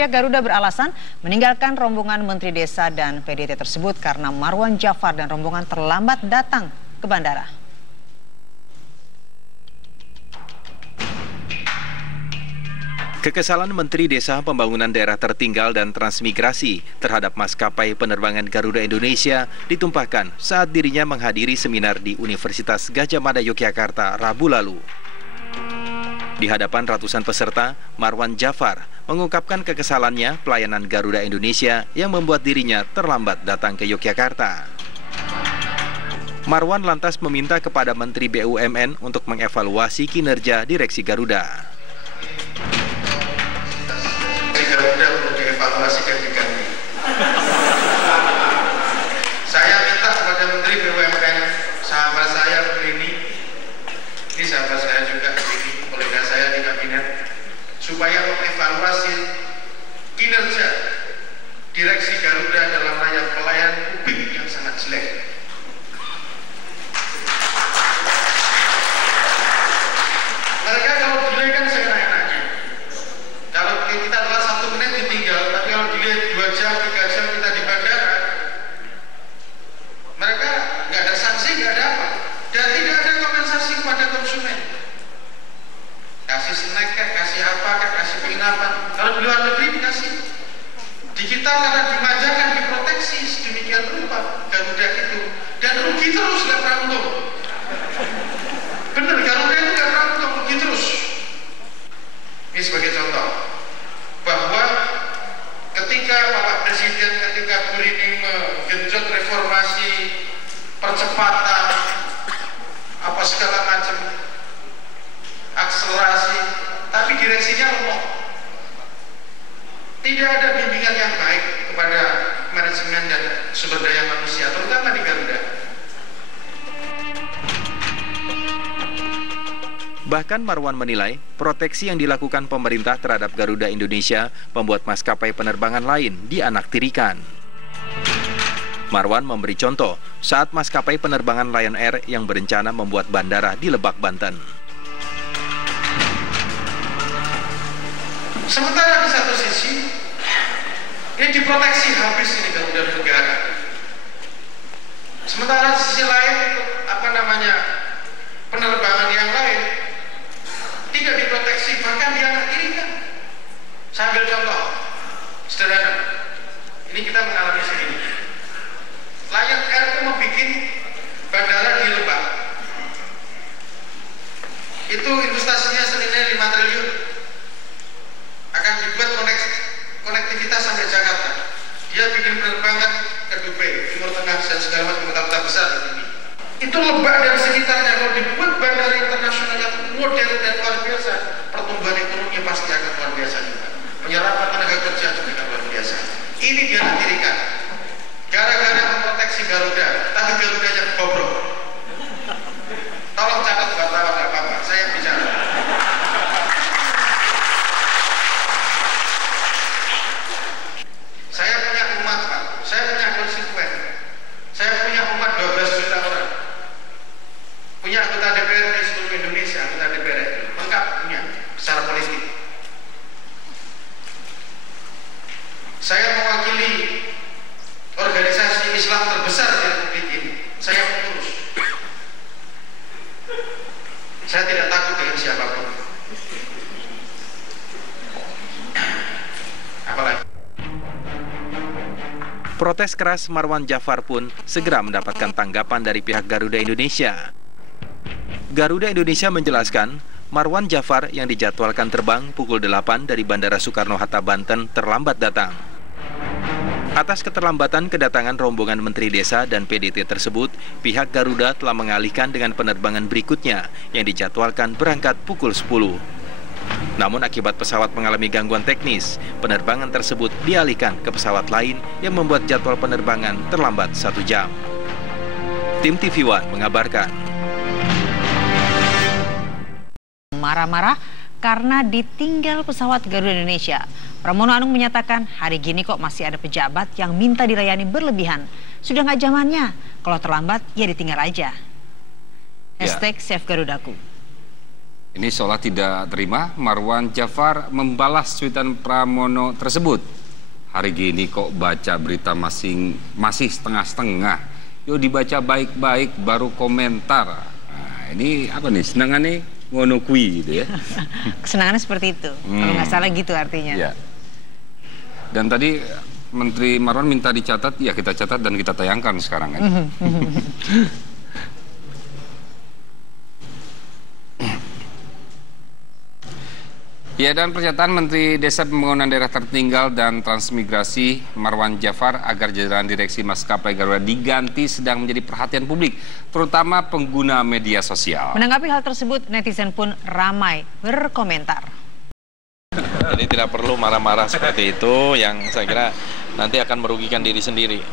Pihak Garuda beralasan meninggalkan rombongan Menteri Desa dan PDT tersebut karena Marwan Jafar dan rombongan terlambat datang ke bandara. Kekesalan Menteri Desa, Pembangunan Daerah Tertinggal dan Transmigrasi terhadap maskapai penerbangan Garuda Indonesia ditumpahkan saat dirinya menghadiri seminar di Universitas Gadjah Mada Yogyakarta Rabu lalu. Di hadapan ratusan peserta, Marwan Jafar mengungkapkan kekesalannya pelayanan Garuda Indonesia yang membuat dirinya terlambat datang ke Yogyakarta. Marwan lantas meminta kepada Menteri BUMN untuk mengevaluasi kinerja Direksi Garuda. Garuda untuk dievaluasi dan diganti. Saya minta kepada Menteri BUMN, sahabat saya ini sahabat saya juga, ini kolega saya di kabinet, supaya mengevaluasi kinerja Direksi Garuda dalam rangka pelayanan publik yang sangat jelek. Mereka kalau delay kan saya naik-naik. Kalau kita telah 1 menit ditinggal, tapi kalau delay 2 jam, 3 jam kita di bandara, mereka nggak ada sanksi, nggak ada apa, dan tidak ada kompensasi kepada konsumen. Kasih snack, kasih apa, kasih penginapan. Kalau di luar negeri dikasih. Di kita karena dimanjakan, diproteksi sedemikian rupa Garuda itu, dan rugi terus, nggak pernah untung. Bener, Garuda itu nggak pernah untung, rugi terus. Ini sebagai contoh bahwa ketika Bapak Presiden, ketika ini menggenjot reformasi, percepatan, apa segala macam, akselerasi, tapi direksinya lemah. Tidak ada bimbingan yang baik kepada manajemen dan sumber daya manusia, terutama di Garuda. Bahkan Marwan menilai proteksi yang dilakukan pemerintah terhadap Garuda Indonesia membuat maskapai penerbangan lain dianaktirikan. Marwan memberi contoh saat maskapai penerbangan Lion Air yang berencana membuat bandara di Lebak, Banten. Sementara di satu sisi ini diproteksi habis ini Garuda negara. Sementara di sisi lain penerbangan yang lain tidak diproteksi, bahkan dianaktirikan. Saya ambil contoh sederhana. Ini kita mengalami segini. Lion Air itu membuat bandara di Lebak. Itu investasinya senilai 5 triliun. Akan dibuat konektivitas sampai Jakarta. Dia bikin penerbangan ke Dubai, Timur Tengah, dan segala macam kota-kota besar ini. Itu Lebak dan sekitarnya. Kalau dibuat bandara internasional yang modern dan luar biasa, pertumbuhan ekonominya pasti akan luar biasa juga. Penyerapan tenaga kerja juga akan luar biasa. Ini dianaktirikan gara-gara memproteksi Garuda, tapi Garudanya bobrok. Tolong catat wartawan, nggak apa-apa, saya bicara. Saya punya umat, Pak. Saya punya konstituen. Saya punya umat 12 juta orang. Punya anggota DPR di seluruh Indonesia, anggota DPR lengkap punya secara politik. Saya mewakili organisasi Islam terbesar di Republik ini. Saya mengurus. Saya tidak takut dengan siapapun. Apalagi. Protes keras Marwan Jafar pun segera mendapatkan tanggapan dari pihak Garuda Indonesia. Garuda Indonesia menjelaskan, Marwan Jafar yang dijadwalkan terbang pukul 8 dari Bandara Soekarno-Hatta, Banten terlambat datang. Atas keterlambatan kedatangan rombongan Menteri Desa dan PDT tersebut, pihak Garuda telah mengalihkan dengan penerbangan berikutnya yang dijadwalkan berangkat pukul 10. Namun akibat pesawat mengalami gangguan teknis, penerbangan tersebut dialihkan ke pesawat lain yang membuat jadwal penerbangan terlambat 1 jam. Tim TV One mengabarkan. Marah-marah karena ditinggal pesawat Garuda Indonesia. Pramono Anung menyatakan hari gini kok masih ada pejabat yang minta dilayani berlebihan. Sudah nggak zamannya, kalau terlambat ya ditinggal aja. #SaveGarudaku. Ini seolah tidak terima, Marwan Jafar membalas cuitan Pramono tersebut. Hari gini kok baca berita masih setengah-setengah. Yo dibaca baik-baik baru komentar. Nah, ini apa nih? Senangan nih ngono kui gitu ya. Kesenangannya seperti itu. Kalau nggak salah gitu artinya. Ya. Dan tadi Menteri Marwan minta dicatat, ya kita catat dan kita tayangkan sekarang kan. Ya, dan pernyataan Menteri Desa Pembangunan Daerah Tertinggal dan Transmigrasi Marwan Jafar agar jajaran direksi maskapai Garuda diganti sedang menjadi perhatian publik, terutama pengguna media sosial. Menanggapi hal tersebut, netizen pun ramai berkomentar. Jadi tidak perlu marah-marah seperti itu yang saya kira nanti akan merugikan diri sendiri.